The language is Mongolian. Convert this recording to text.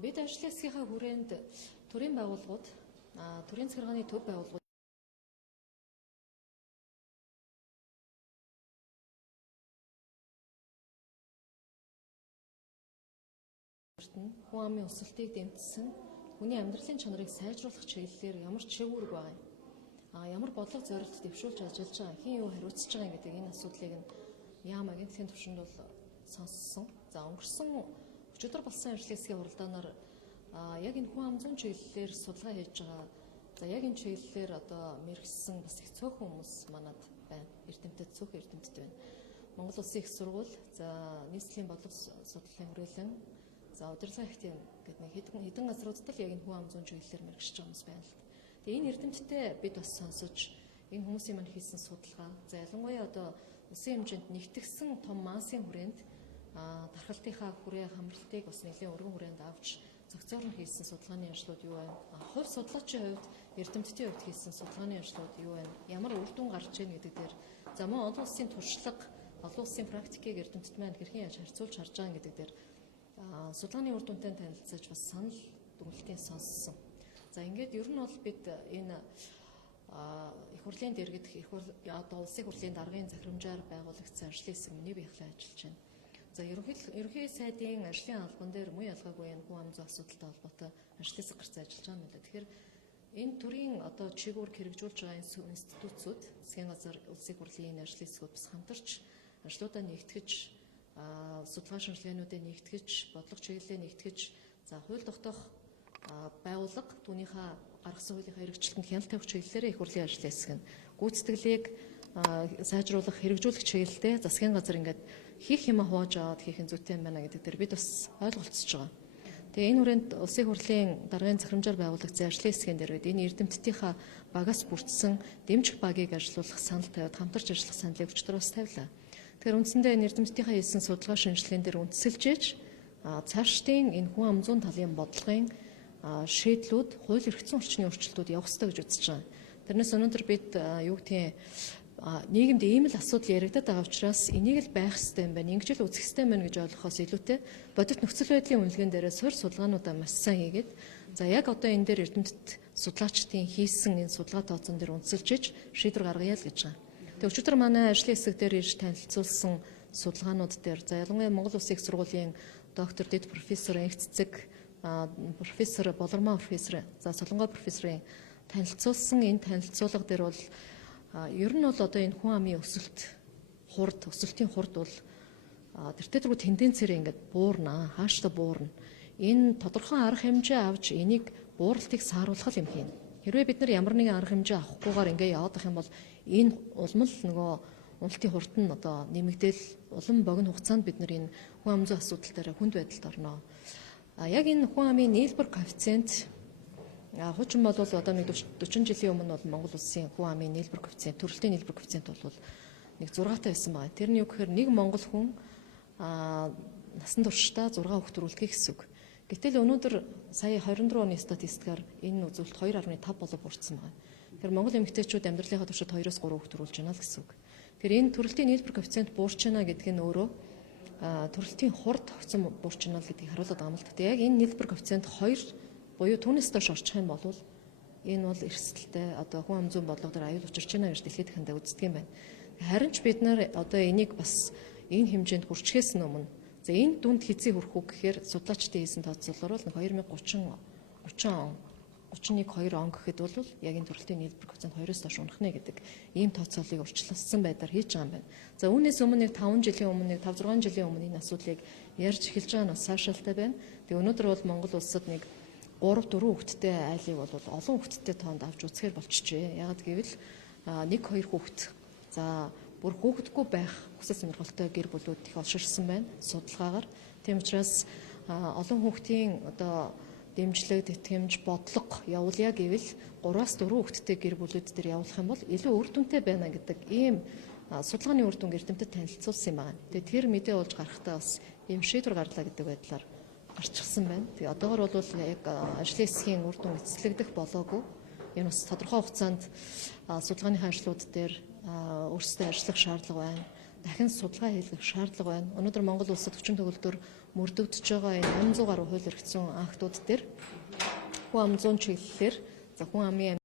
Бид ажлын хэсгийнхаа хүрээнд төрийн байгууллагууд, төрийн захиргааны төв байгууллагууд хүн амын өсөлтийг дэмжсэн хүний амьдралын чанарыг сайжруулах чиглэлээр ямар чигүүрэг байгаа юм. Ямар бодлого зорилт дэвшүүлж ажиллаж байгаа, хэн юу хариуцж байгаа гэдэг энэ асуудлыг яамаг энэхийн төвшөнд бол сонссон. За өнгөрсөн өчигдөр болсон ажлын хэсгийн уралдаанаар яг энэ хүн ам зүйн чиглэлээр судалгаа хийж байгаа. За яг энэ чиглэлээр одоо мэргэжсэн бас их цөөхөн хүмүүс манад байна. Эрдэмтэд цөөхөн эрдэмтэд байна. Монгол Улсын их сургууль, за нийслэлийн бодлого судлалын хүрээлэн, за удирдлагын ихтэй гэдэг нэг хэдэн газруудад л яг энэ хүн ам зүйн чиглэлээр мэргэжж байгаа хүмүүс байна л. Тэгээ энэ эрдэмтдээ бид бас сонсож энэ хүмүүсийн маань хийсэн судалгаа, за ялангуяа одоо улсын хэмжээнд нэгтгэсэн том массын хүрээнд тархалтынхаа хүрээ хамралтыг бас нэлийн өргөн хүрээнд авч зохицуулан хийсэн судалгааны ажлууд юу байна? Хувь судлаачийн хувьд, эрдэмтдийн хувьд хийсэн судалгааны ажлууд юу байна? Ямар үр дүн гарч ийн гэдэг дээр за мөн олон улсын туршлага, олон улсын практикийг эрдэмтд маань хэрхэн яаж харьцуулж харж байгаа гэдэг дээр судалгааны үр дүнтэй танилцаж бас санал дүгнэлтийн сонссон. За ингээд ер нь бол бид энэ их хурлын дэргэдэх одоо улсын хурлын даргын захирамжаар байгуулагдсан ажлын хэсэг миний биелэн ажиллаж байна. За ерөнхий сайдын ажлын албан дээр муу ялгаагүй энэ хүн ам зүйн асуудалтай холбоотой ажлын хэсэг гарч ажиллаж байгаа юм байна. Тэгэхээр энэ төрлийн одоо чигүүрг хэрэгжүүлж байгаа институцүүд, засгийн газар, улсын хурлын энэ ажлын хэсгүүд бас хамтарч ажлуудаа нэгтгэж, судалгаа шинжилгээнүүдээ нэгтгэж, бодлого чиглэлээ нэгтгэж, за хууль тогтоох байгууллага түүнийхээ гаргасан хуулийнхаа хэрэгжилтэнд хяналт тавих чиглэлээр их хурлын ажлын хэсэг нь гүйцэтгэлийг сайжруулах, хэрэгжүүлэх чиглэлдээ засгийн газар ингээд хийх юм хувааж аваад хийх зүйтэй юм байна гэдэг дээр бид бас ойлголцож байгаа. Тэгээ энэ хүрээнд улсын хурлын даргын захирамжаар байгуулагдсан ажлын хэсгийн дээр энэ эрдэмтдийнхаа багаас бүрдсэн дэмжих багийг ажилуулах санал тавиад хамтарч ажиллах саналыг өчтөр бас тавилаа. Тэгэхээр үндсэндээ энэ эрдэмтдийнхаа хийсэн судалгаа шинжилгээнд дээр үндэслэж ээж цаашдын энэ хүн ам зүйн талын бодлогын шийдлүүд, хууль эрх зүйн орчны өөрчлөлтүүд явах ёстой гэж үзэж байгаа. Тэрнээс өнөөдөр бид юу гэдгийг нийгэмд ийм л асуудал яригдаад байгаа учраас энийг л байх ёстой юм байна. Ингэж л үзэх ёстой юм байна гэж ойлгохоос илүүтэй бодит нөхцөл байдлын үнэлгээнд дээрээ суур судалгаануудаа маш сайн хийгээд за яг одоо энэ дээр эрдэмтэд судлаачдын хийсэн энэ судалгаа тооцоон дээр үндэслэж шийдвэр гаргая л гэж байгаа. Тэгээ өчигдөр манай ажлын хэсэг дээр ирж танилцуулсан судалгаанууд дээр за ялангуяа Монгол Улсын их сургуулийн доктор дэд профессор Энхцэг, профессор Болормоо профессор, за Солонгой профессорын танилцуулсан энэ танилцуулга дээр бол ер нь бол одоо энэ хүн амын өсөлтийн хурд бол тэртээ тенденцээр ингээд буурна, хааштай буурна. Энэ тодорхой арга хэмжээ авч энийг бууралтыг сааруулах юм хийнэ. Хэрвээ бид нар ямар нэгэн арга хэмжээ авахгүйгээр ингээд яваад ах юм бол энэ улам л нөгөө уналтын хурд нь одоо нэмэгдээл улам богино хугацаанд бид нар энэ хүн ам зүйн асуудал дээр хүнд байдалд орно. Яг энэ хүн амын нийлбэр коэффициент хуучин бол одоо нэг 40 жилийн өмнө бол Монгол Улсын хүн амын нийлбэр коэффициент, төрөлтийн нийлбэр коэффициент бол нэг 6-тай байсан байна. Тэрний юу гэхээр нэг монгол хүн насан туршдаа 6 хүүхэд төрүүлдэг гэсэн үг. Гэтэл өнөөдөр сая 24 оны статистикаар энэ үзүүлэлт 2.5 болоо бүрдсэн байна. Тэгэхээр монгол эмэгтэйчүүд амьдралынхаа туршид 2-3 хүүхэд төрүүлж байна л гэсэн үг. Тэгэхээр энэ төрөлтийн нийлбэр коэффициент буурч байна гэдэг нь өөрөө төрөлтийн хурд тогтсон буурч байна л гэдгийг харуулдаг юм л. Tehát яг энэ нийлбэр коэффициент 2 буюу түүнээс доош орчих юм бол энэ бол эрсдэлтэй одоо хүн ам зүйн бодлого дээр аюул учирч байна гэж дэлхийд хандаа үздэг юм байна. Харин ч бид нар одоо энийг бас энэ хэмжээнд хүрчхээс өмнө за энэ дүнд хэзээ хүрэх үү гэхээр судлаачдын хийсэн тооцоололоор бол 2031-2 он гэхэд бол яг энэ төрөлтийн нийлбэр коэффициент 2-оос доош унах нэ гэдэг ийм тооцооллыг урьдчилсан байдлаар хийж байгаа юм байна. За үүнээс өмнө нэг 5 жилийн өмнө, 5-6 жилийн өмнө энэ асуудлыг ярьж эхэлж байгаа нь бас сайшаалтай байна. Тэгээ өнөөдөр бол Монгол улсад нэг 3-4 хүүхэдтэй айлыг бол олон хүүхэдтэй тоонд авч үзэхээр болчихжээ. Ягаад гэвэл 1-2 хүүхэд за бүр хүүхэдгүй байх хүсэл сонирхолтой гэр бүлүүд их олширсан байна судалгаагаар. Тийм учраас олон хүүхдийн одоо дэмжлэг, тэтгэмж, бодлого явуулъя гэвэл 3-4 хүүхэдтэй гэр бүлүүд дээр явуулах юм бол илүү үр дүнтэй байна гэдэг ийм судалгааны үр дүн эрдэмтэд танилцуулсан юм байна. Тэгээд тэр мэдээ болж гарахтаа бас ийм шийдвэр гарлаа гэдэг байдлаар гарчихсан байна. Тэгээ одоогор бол яг ажлын хэсгийн үр дүн эцэслэгдэх болоогүй. Энэ бас тодорхой хугацаанд судалгааныхаа ажлууд дээр өөрсдөө ажиллах шаардлага байна. Дахин судалгаа хийх шаардлага байна. Өнөөдөр Монгол улсад хүчин төгөлдөр мөрдөгдөж байгаа энэ 800 гаруй хууль эрх зүйн актууд дээр хүн ам 100 чиглэлээр за хүн амын